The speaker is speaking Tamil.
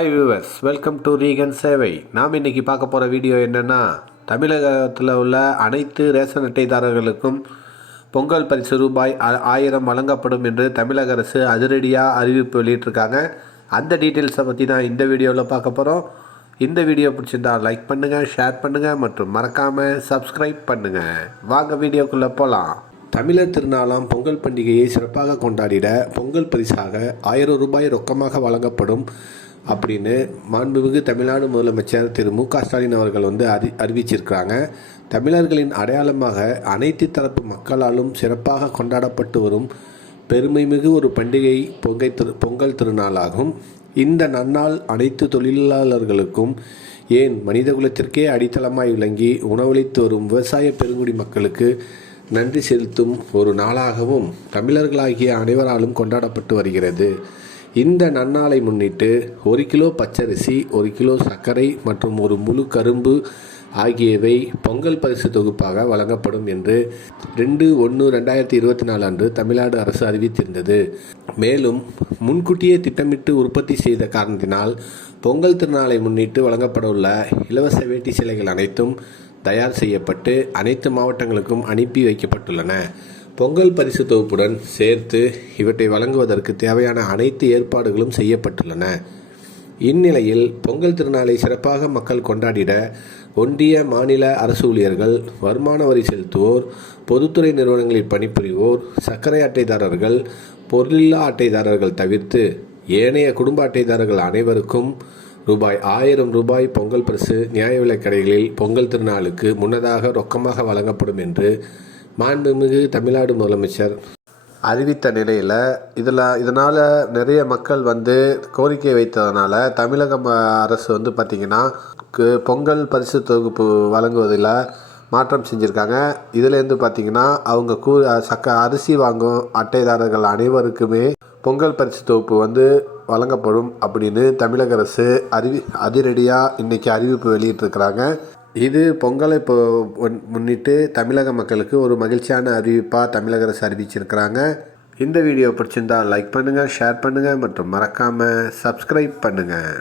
Hi viewers, welcome to Regan சேவை. நாம் இன்றைக்கி பார்க்க போகிற வீடியோ என்னென்னா, தமிழகத்தில் உள்ள அனைத்து ரேஷன் அட்டைதாரர்களுக்கும் பொங்கல் பரிசு ரூபாய் 1000 வழங்கப்படும் என்று தமிழக அரசு அதிரடியாக அறிவிப்பு வெளியிட்டிருக்காங்க. அந்த டீட்டெயில்ஸை பற்றி தான் இந்த வீடியோவில் பார்க்க போகிறோம். இந்த வீடியோ பிடிச்சிருந்தால் லைக் பண்ணுங்கள், ஷேர் பண்ணுங்கள் மற்றும் மறக்காமல் சப்ஸ்கிரைப் பண்ணுங்கள். வாங்க வீடியோக்குள்ளே போகலாம். தமிழர் திருநாளாம் பொங்கல் பண்டிகையை சிறப்பாக கொண்டாடிட பொங்கல் பரிசாக 1000 ரூபாய் ரொக்கமாக வழங்கப்படும் அப்படின்னு மாண்புமிகு தமிழ்நாடு முதலமைச்சர் திரு மு.க. ஸ்டாலின் அவர்கள் அறிவிச்சிருக்கிறாங்க. தமிழர்களின் அடையாளமாக அனைத்து தரப்பு மக்களாலும் சிறப்பாக கொண்டாடப்பட்டு வரும் பெருமைமிகு ஒரு பண்டிகை பொங்கல் திருநாளாகும். இந்த நன்னாள் அனைத்து தொழிலாளர்களுக்கும் ஏன் மனிதகுலத்திற்கே அடித்தளமாய் விளங்கி உணவளித்து வரும் விவசாய பெருங்குடி மக்களுக்கு நன்றி செலுத்தும் ஒரு நாளாகவும் தமிழர்களாகிய அனைவராலும் கொண்டாடப்பட்டு வருகிறது. இந்த நன்னாளை முன்னிட்டு 1 கிலோ பச்சரிசி, 1 கிலோ சர்க்கரை மற்றும் ஒரு முழு கரும்பு ஆகியவை பொங்கல் பரிசு தொகுப்பாக வழங்கப்படும் என்று 2/1/2024 அன்று தமிழ்நாடு அரசு அறிவித்திருந்தது. மேலும் முன்கூட்டியே திட்டமிட்டு உற்பத்தி செய்த காரணத்தினால் பொங்கல் திருநாளை முன்னிட்டு வழங்கப்படவுள்ள இலவச வேட்டி சேலைகள் அனைத்தும் தயார் செய்யப்பட்டு அனைத்து மாவட்டங்களுக்கும் அனுப்பி வைக்கப்பட்டுள்ளன. பொங்கல் பரிசு தொகுப்புடன் சேர்த்து இவற்றை வழங்குவதற்கு தேவையான அனைத்து ஏற்பாடுகளும் செய்யப்பட்டுள்ளன. இந்நிலையில் பொங்கல் திருநாளை சிறப்பாக மக்கள் கொண்டாடிட ஒன்றிய மாநில அரசு ஊழியர்கள், வருமான வரி செலுத்துவோர், பொதுத்துறை நிறுவனங்களில் பணிபுரிவோர், சர்க்கரை அட்டைதாரர்கள், பொருளில்லா அட்டைதாரர்கள் தவிர்த்து ஏனைய குடும்ப அட்டைதாரர்கள் அனைவருக்கும் ரூபாய் 1000 பொங்கல் பரிசு நியாய விலைக் கடைகளில் பொங்கல் திருநாளுக்கு முன்னதாக ரொக்கமாக வழங்கப்படும் என்று மாண்புமிகு தமிழ்நாடு முதலமைச்சர் அறிவித்த நிலையில் இதனால் நிறைய மக்கள் கோரிக்கை வைத்ததனால தமிழக அரசு பார்த்திங்கன்னா பொங்கல் பரிசு தொகுப்பு வழங்குவதில் மாற்றம் செஞ்சுருக்காங்க. இதுலேருந்து பார்த்திங்கன்னா அவங்க அரிசி வாங்கும் அட்டைதாரர்கள் அனைவருக்குமே பொங்கல் பரிசு தொகுப்பு வழங்கப்படும் அப்படின்னு தமிழக அரசு அதிரடியாக இன்றைக்கி அறிவிப்பு வெளியிட்டிருக்கிறாங்க. இது பொங்கலை முன்னிட்டு தமிழக மக்களுக்கு ஒரு மகிழ்ச்சியான அறிவிப்பாக தமிழக அரசு அறிவிச்சிருக்கிறாங்க. இந்த வீடியோ பிடிச்சிருந்தால் லைக் பண்ணுங்கள், ஷேர் பண்ணுங்கள் மற்றும் மறக்காமல் சப்ஸ்கிரைப் பண்ணுங்கள்.